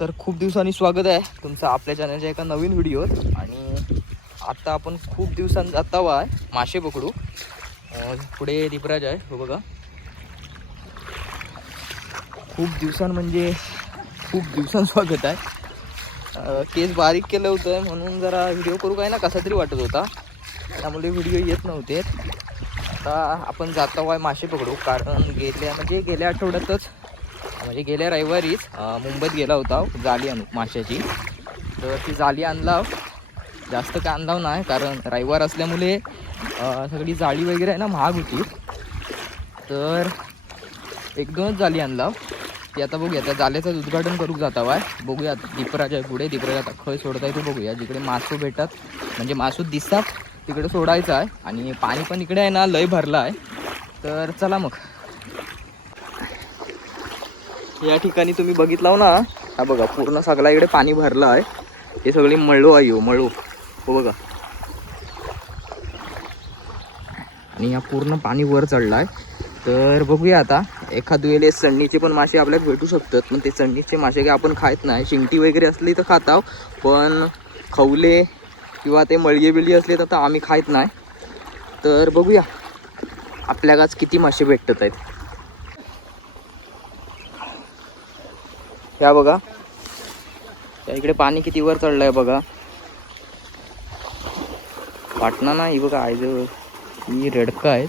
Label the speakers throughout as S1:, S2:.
S1: तर खूप दिवसांनी स्वागत आहे तुमचं आपल्या चॅनलच्या एका नवीन व्हिडिओत आणि आत्ता आपण खूप दिवसांनी जाता आहे मासे पकडू. पुढे दीपराज आहे हो बघा खूप दिवसां म्हणजे खूप दिवसां स्वागत आहे. केस बारीक केलं होतं म्हणून जरा व्हिडिओ करू काय ना कसा तरी वाटत होता. त्यामुळे व्हिडिओ येत नव्हते. आता आपण जातो आहे मासे पकडू कारण गेल्या म्हणजे गेल्या आठवड्यातच म्हणजे गेल्या रविवारीच मुंबईत गेला होता जाली आणू माशाची तर ती जाली आणला जास्त काय आणला नाही कारण रविवार असल्यामुळे सगळी जाळी वगैरे आहे ना महाग होती. तर एक दोनच जाली आणला ती आता बघूया त्या जाल्याचं उद्घाटन करू जाता वाय बघूया दीपराज पुढे दीपराज आता खय सोडता येतो बघूया. जिकडे मासू भेटतात म्हणजे मासू दिसतात तिकडे सोडायचं आहे. आणि पाणी पण इकडे आहे ना लय भरलं आहे. तर चला मग. या ठिकाणी तुम्ही बघितला ना हा बघा पूर्ण सगळा इकडे पाणी भरलं आहे हे सगळी मळू आहे हो मळू. हो बघा. आणि या पूर्ण पाणी वर चढला आहे तर बघूया आता एखाद वेळेस चणणीचे पण मासे आपल्याला भेटू शकतात. पण ते चढणीचे मासे काही आपण खात नाही. शिंगटी वगैरे असली तर खाताव पण खवले किंवा ते मळगे बिळगे असले तर आम्ही खात नाही. तर बघूया आपल्यालाच किती मासे भेटत आहेत. ह्या बघा. त्या इकडे पाणी किती वर चढलंय बघा. वाटणार नाही बघा आयज ही रेडका आहेत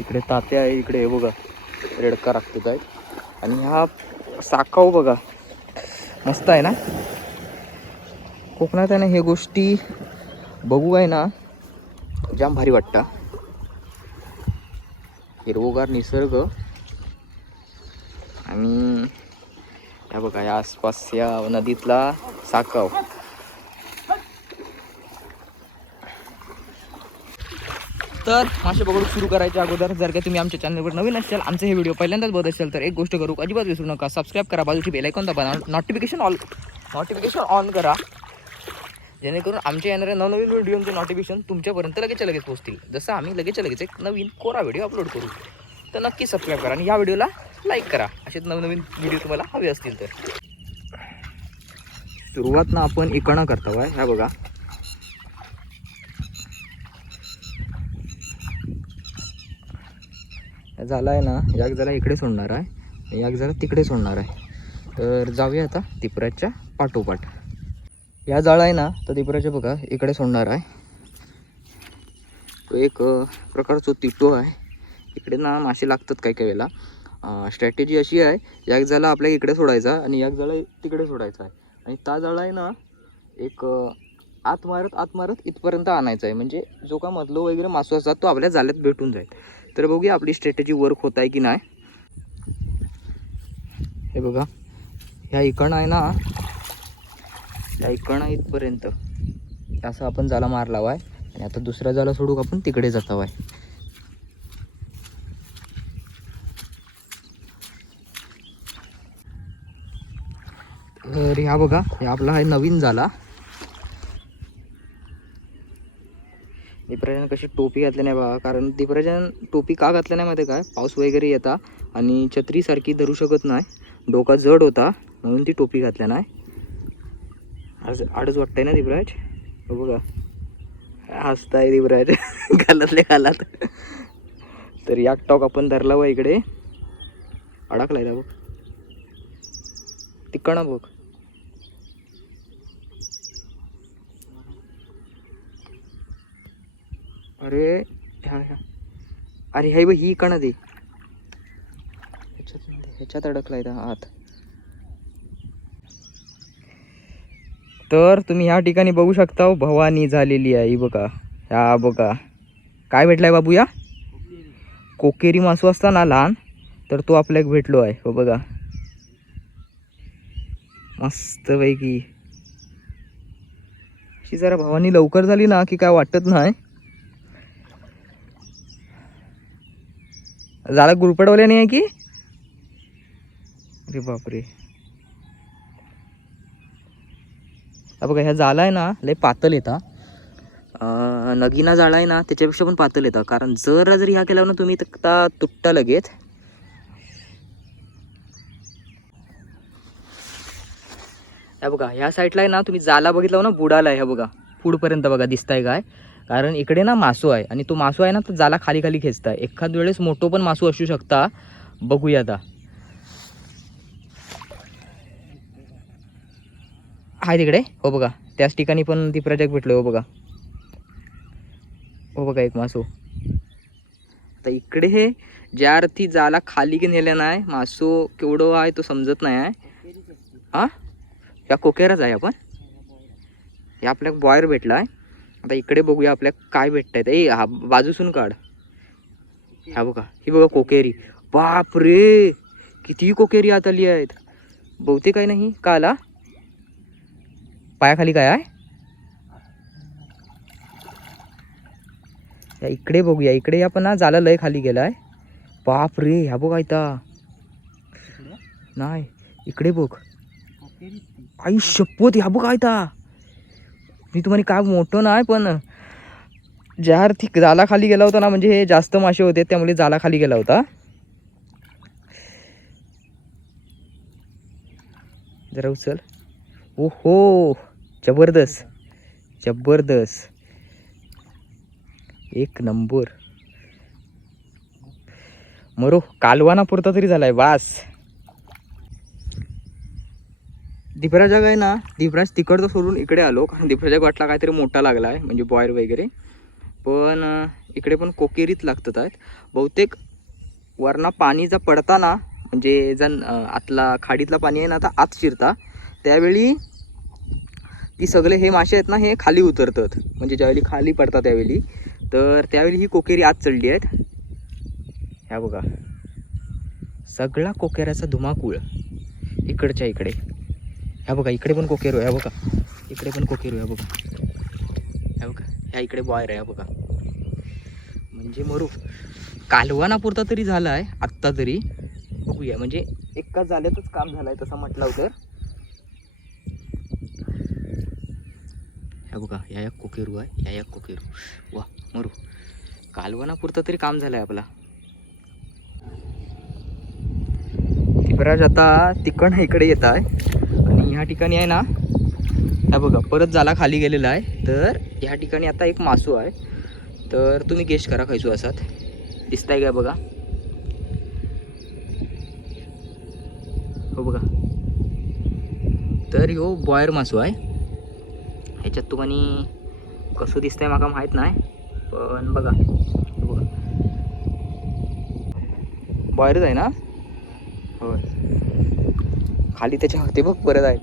S1: इकडे तात्या आहे इकडे हे बघा. रेडका राखतात आहेत. आणि हा साखाऊ बघा. मस्त आहे ना? कोकणात आहे ना हे गोष्टी बघू आहे ना जाम भारी वाटतं. हिरवोगार निसर्ग. आणि या बघा या आसपास या नदीतला साकव तर मासे बघून सुरू करायच्या अगोदर जर का तुम्ही आमच्या चॅनलवर नवीन असाल आमचे हे व्हिडिओ पहिल्यांदाच बघत असाल तर एक गोष्ट करू अजिबात विसरू नका. सबस्क्राईब करा बाजूची बेलायकॉन दाबा नोटिफिकेशन ऑल नोटिफिकेशन ऑन करा. जेणेकरून आमच्या येणाऱ्या नवनवीन व्हिडिओचे नोटिफिकेशन तुमच्यापर्यंत लगेच लगेच पोहोचतील. जसं आम्ही लगेच लगेच एक नवीन कोरा व्हिडिओ अपलोड करू. तर नक्की सबस्क्राईब करा आणि या व्हिडिओला लाईक करा. असेच नवनवीन व्हिडिओ तुम्हाला हवे असतील तर. सुरुवात ना आपण इकडनं करतो आहे ह्या बघा. झाला आहे ना याक जरा इकडे सोडणार आहे. याक जरा तिकडे सोडणार आहे. तर जाऊया आता तिपराच्या पाठोपाठ. या जाळा आहे ना तर तिपराच्या बघा इकडे सोडणार आहे. तो एक प्रकारचा तिटो आहे. इकडे ना मासे लागतात काही काही वेळेला. स्ट्रॅटेजी अशी आहे एक जाळा आपल्या इकडे सोडायचा आणि एक जाळा तिकडे सोडायचा आहे. आणि ता जाळा आहे ना एक आत मारत आत मारत इथपर्यंत आणायचा आहे. म्हणजे जो का मधलो वगैरे मासू असतात तो आपल्या जाळ्यात भेटून जाईल. तर बघूया आपली स्ट्रॅटेजी वर्क होत आहे की नाही. हे बघा ह्या इकडं आहे ना ह्या इकडं इथपर्यंत. असं आपण जाला मारला आहे आणि आता दुसरा जाला सोडू आपण तिकडे जाता आहे तर ह्या बघा हे आपला आहे नवीन झाला. दीपराजन कशी टोपी घातली नाही बघा कारण दीपराजन टोपी का घातल्या नाही माहिती काय? पाऊस वगैरे येता आणि छत्रीसारखी धरू शकत नाही. डोका जड होता म्हणून ती टोपी घातल्या नाही. आज आडच वाटतंय ना दीपराज? हो बघा. हसताय दीपराज. घालातले घालात. तर याक टॉक आपण धरला व इकडे. अडकलाय बघ. तिकडं बघ. अरे ह्या ह्या. अरे हाय ही कणं दे ह्याच्यात नाही दे, ह्याच्यात अडकलाय त्या आत तर तुम्ही ह्या ठिकाणी बघू शकता भवानी झालेली आहे ही बघा. ह्या बघा. काय भेटलाय बाबू या? कोकेरी मासू असता ना लहान तर तो आपल्याला भेटलो आहे हो बघा. मस्त पैकी. अशी जरा भवानी लवकर झाली ना की काय वाटत नाही. झाला गुरपडवल्या नाही आहे की? अरे बापरे. बघा ह्या झाला आहे ना लय पातल येता. नगीना जाळा आहे ना त्याच्यापेक्षा पण पातल येतं. कारण जर जर ह्या केल्यावर ना तुम्ही तक्ता तुटता लगेच. बघा ह्या साईडला आहे ना तुम्ही जाला बघितला हो ना बुडाला आहे ह्या बघा. पुढपर्यंत बघा दिसत आहे काय? कारण इकडे ना मासू आहे. आणि तो मासू आहे ना तो जाला खाली खाली खेचताय एखाद वेळेस मोठो पण मासू असू शकता. बघूया आता. आहे तिकडे? हो बघा. त्याच ठिकाणी पण ती प्रोजेक्ट भेटलो हो बघा. हो बघा एक मासू. आता इकडे हे ज्या अर्थी जाला खाली की नेल्या नाही मासू केवढं आहे तो समजत नाही आहे. हा? या कोकेराच आहे आपण. हे आपल्या बॉयर भेटला आहे. आता इकडे बघूया आपल्या काय भेटत आहेत ए हा बाजूसून काढ. ह्या बघा ही बघा कोकेरी. बाप रे! किती कोकेरी आत आली आहेत. बहुतेक काय नाही का आला? पायाखाली काय आहे? या इकडे बघूया. इकडे आपण ना जाला लय खाली गेलाय. बाप रे ह्या बघ आयता नाही इकडे बघ. आई शपथ ह्या बघ आयता मी तुम्हाला काय मोठं नाही पण ज्या अर्थी जाला खाली गेला होता ना म्हणजे हे जास्त मासे होते त्यामुळे जाला खाली गेला होता. जरा उचल. ओ हो जबरदस्त जबरदस्त. एक नंबर. मरो कालवाना पुरता तरी झालाय बास. दिपराजा आहे ना दिपराज तिकडचं सोडून इकडे आलो. कारण दिपराजा वाटला काहीतरी मोठा लागला आहे म्हणजे बॉयर वगैरे. पण इकडे पण कोकेरीत लागतात आहेत. बहुतेक वरना जर पडताना म्हणजे जण आतला खाडीतला पाणी आहे ना आता आत शिरता. त्यावेळी ती सगळे हे मासे आहेत ना हे खाली उतरतात. म्हणजे ज्यावेळी खाली पडतात त्यावेळी. तर त्यावेळी ही कोकेरी आत चढली आहेत. ह्या बघा. सगळा कोकेऱ्याचा धुमाकूळ. इकडच्या इकडे. ह्या बघा इकडे पण कोकेरू ह्या बघा. इकडे पण कोकेरू ह्या बघा. ह्या बघा ह्या इकडे बॉयर आहे बघा. म्हणजे मरू. कालवाना पुरता तरी झाला आहे आत्ता तरी. बघूया म्हणजे एका झाल्यातच काम झालं आहे तसं म्हटलं तर. ह्या बघा ह्या एक कोकेरू आहे ह्या एक कोकेरू. वा मरू. कालवाना पुरता तरी काम झालं आहे आपला. तिबराज आता तिकण इकडे येत आहे. ह्या ठिकाणी आहे ना हा बघा परत जाला खाली गेलेला आहे. तर ह्या ठिकाणी आता एक मासू आहे. तर तुम्ही गेश करा खायचो असात दिसताय का बघा? हो बघा. तर ह्यो बॉयर मासू आहे. ह्याच्यात तुम्हाला कसं दिसतंय माका माहीत नाही पण बघा. बघा. बॉयरच आहे ना? होय. खाली त्याच्या ते बघ परत आहे.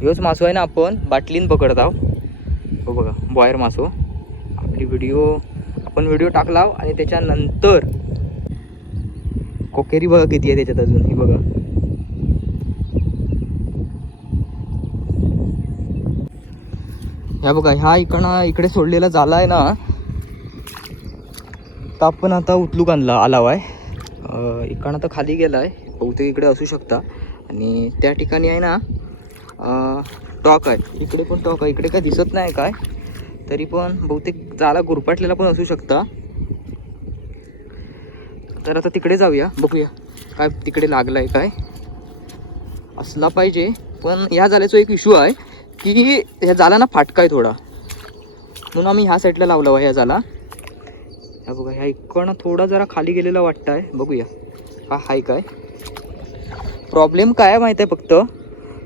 S1: ह्योच मासो आहे ना आपण बाटलीन पकडत आहोत. हो बघा बॉयर मासो. आपली व्हिडिओ आपण व्हिडिओ टाकला आणि त्याच्यानंतर कोकेरी बघा किती आहे त्याच्यात अजून ही बघा. ह्या बघा ह्या इकडं इकडे सोडलेला झाला आहे ना. तर आपण आता उचलूक आणला आलाव आहे इकडं आता तर खाली गेला आहे बहुतेक इकडे असू शकता. आणि त्या ठिकाणी आहे ना टॉक आहे. इकडे पण टॉक आहे. इकडे काय दिसत नाही काय. तरी पण बहुतेक जाला गुरपाटलेला पण असू शकता. तर आता तिकडे जाऊया. बघूया काय तिकडे लागलं आहे काय. असला पाहिजे. पण ह्या जाल्याचा एक इशू आहे. की ह्या जाला ना फाटका आहे थोडा. म्हणून आम्ही ह्या साईडला लावला ह्या जाला. ह्या बघा ह्या इकडनं थोडा जरा खाली गेलेला वाटतं आहे बघूया. हा हाय काय प्रॉब्लेम काय आहे माहीत आहे फक्त?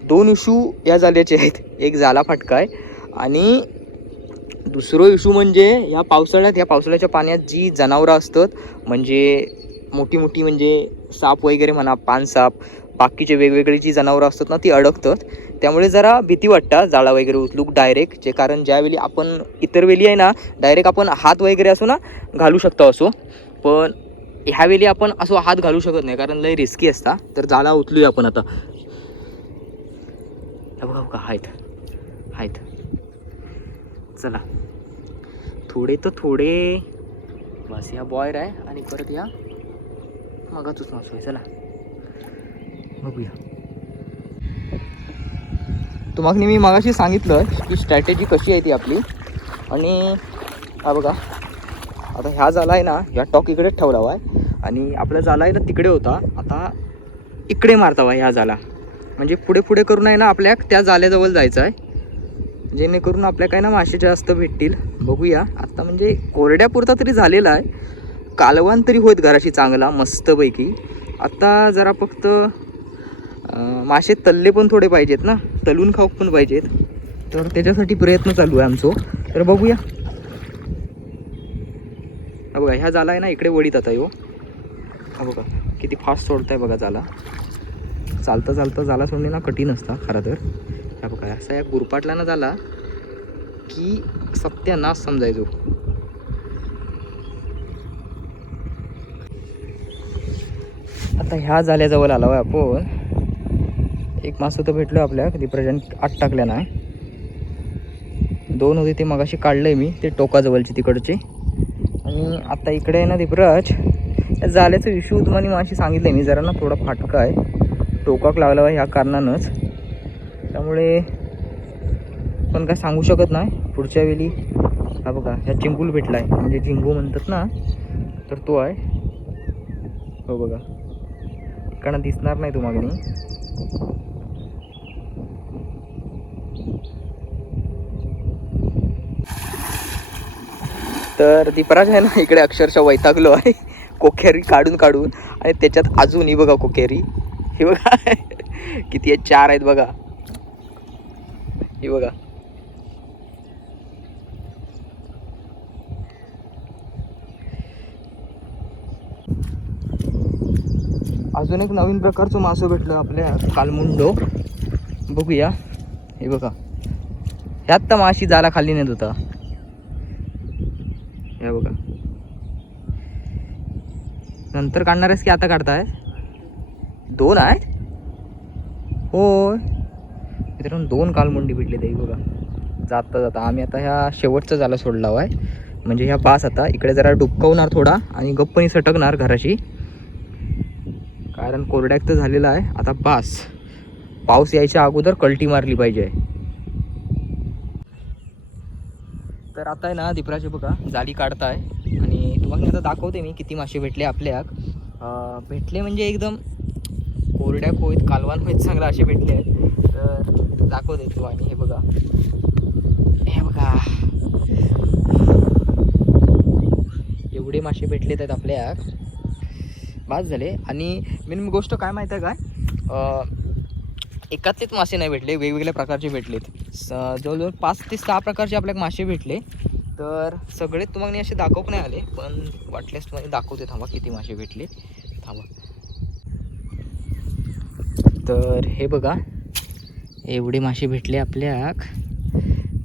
S1: दोन इशू या जाल्याचे आहेत. एक जाला फाटका आहे आणि दुसरं इशू म्हणजे या पावसाळ्यात ह्या पावसाळ्याच्या पाण्यात जी जनावरं असतात म्हणजे मोठी मोठी म्हणजे साप वगैरे म्हणा पानसाप बाकीचे वेगवेगळी जी जनावरं असतात ना ती अडकतात. त्यामुळे जरा भीती वाटतं जाळा वगैरे उचलूक डायरेक्ट जे कारण ज्यावेळी आपण इतर वेळी आहे ना डायरेक्ट आपण हात वगैरे असो ना घालू शकतो असो. पण ह्यावेळी आपण असो हात घालू शकत नाही कारण लय रिस्की असता. तर जाळा उचलूया आपण आता. बघा बघा आहेत आहेत चला. थोडे तर थोडे. बस या बॉयर आहे आणि परत या. मगाचूच मासू आहे चला. बघूया. तुम्हाला मी मगाशी सांगितलं की स्ट्रॅटेजी कशी आहे ती आपली. आणि हा बघा आता ह्या झाला आहे ना ह्या टॉक इकडेच ठेवला आहे. आणि आपला झाला आहे ना तिकडे होता. आता इकडे मारतावा ह्या झाला. म्हणजे पुढे पुढे करून आहे ना आपल्या त्या जाल्याजवळ जायचं आहे. जेणेकरून आपल्या काय ना मासे जास्त भेटतील. बघूया. आता म्हणजे कोरड्यापुरता तरी झालेला आहे. कालवान तरी होत घराशी चांगला मस्तपैकी. आता जरा फक्त मासे तल्ले पण थोडे पाहिजेत ना? तलून खाऊक पण पाहिजेत. तर त्याच्यासाठी प्रयत्न चालू आहे आमचं. तर बघूया. हा बघा ह्या झाला आहे ना इकडे वडीत आता यो. हा बघा किती फास्ट सोडत आहे बघा झाला. चालता चालता झाला सोडणे ना कठीण असता खरं तर. ह्या बघा असा या गुरपाटला ना झाला की सत्यानाश समजायचो आता ह्या जाल्याजवळ आलो आहे आपण. एक मासा तर भेटलो आपल्या कधी प्रजंट आत टाकल्या ना दोन होते ते मगाशी काढलंय मी ते टोकाजवळचे तिकडचे. आणि आता इकडे आहे ना दिपराज या जाल्याचा इश्यू तुम्हाला माशी सांगितलं मी जरा ना थोडा फाटका आहे. टोकाक लागला आहे ह्या कारणानंच. त्यामुळे पण काय सांगू शकत नाही. पुढच्या वेळी हा बघा ह्या चिंगूल भेटला आहे म्हणजे झिंगू म्हणतात ना तर तो आहे. हो बघा. कारण दिसणार नाही तुम्हाला तर दीपराज आहे ना इकडे अक्षरशः वैतागलो आहे. कोकेरी काढून काढून. आणि त्याच्यात अजूनही बघा कोकेरी. हे बघा. किती आहेत चार आहेत बघा. हे बघा. अजून एक नवीन प्रकारचं मासं भेटलं आपल्या कालमुंडो. बघूया. हे बघा. ह्यात तर माशी जाला खाली नेत होता. हे बघा. नंतर काढणार आहेस की आता काढताय? दोन आहेत? होय. मित्रांनो दोन कालमुंडी भेटले ते बघा. जाता जाता. आम्ही आता ह्या शेवटचा जाला सोडला आहे म्हणजे ह्या पास आता. इकडे जरा डुबकवणार थोडा आणि गप्पनी सटकणार घराशी. कारण कोरड्याक तर झालेला आहे. आता पास. पाऊस यायच्या अगोदर कल्टी मारली पाहिजे. तर आता आहे ना दिपराचे बघा जाळी काढताय. आणि तुम्हाला आता दाखवते मी किती मासे भेटले आपल्याक. भेटले म्हणजे एकदम कोरड्या होईत कालवान होईत चांगला असे भेटले आहेत. तर दाखवते तू आणि हे बघा. हे बघा. एवढे मासे भेटले आहेत आपल्याक. बाद झाले. आणि मेन गोष्ट काय माहीत आहे काय अं, एकातलेच मासे नाही भेटले वेगवेगळ्या प्रकारचे भेटलेत. स जवळजवळ पाच ते सहा प्रकारचे आपल्याला मासे भेटले. तर सगळे तुम्हाला मी असे दाखवक नाही आले पण वाटल्यास तुम्हाला दाखवते. थांबा किती मासे भेटले? थांबा. तर हे बघा. एवढे मासे भेटले आपल्याक.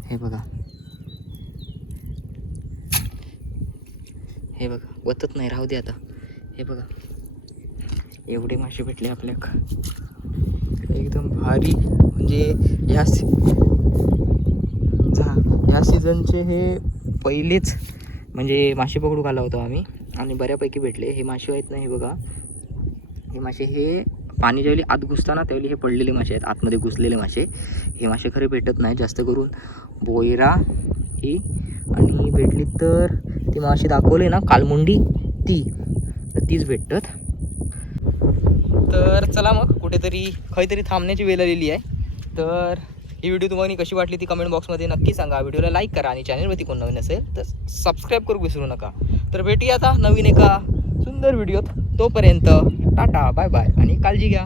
S1: हे बघा. हे बघा. वतत नाही राहू दे आता. हे बघा. एवढे मासे भेटले आपल्याक. एकदम भारी. म्हणजे ह्या सी जा ह्या सीझनचे हे पहिलेच म्हणजे मासे पकडू आला होतो आम्ही. आणि बऱ्यापैकी भेटले. हे मासे आहेत ना हे बघा. हे मासे हे पाणी ज्यावेळी आत घुसताना त्यावेळी हे पडलेले मासे आहेत. आतमध्ये घुसलेले मासे. हे मासे खरे भेटत नाही. जास्त करून बोयरा ही. आणि भेटली तर ती मासे दाखवले ना कालमुंडी ती. तर तीच भेटतात. तर चला मग कुठेतरी काहीतरी थांबण्याची वेळ आलेली आहे. तर ही व्हिडिओ तुम्हाला कशी वाटली ती कमेंट बॉक्समध्ये नक्की सांगा. व्हिडिओला लाईक करा आणि चॅनलवरती कोण नवीन असेल तर सबस्क्राईब करू विसरू नका. तर भेटूया आता नवीन एका सुंदर व्हिडिओत तोपर्यंत टाटा बाय बाय आणि काळजी घ्या.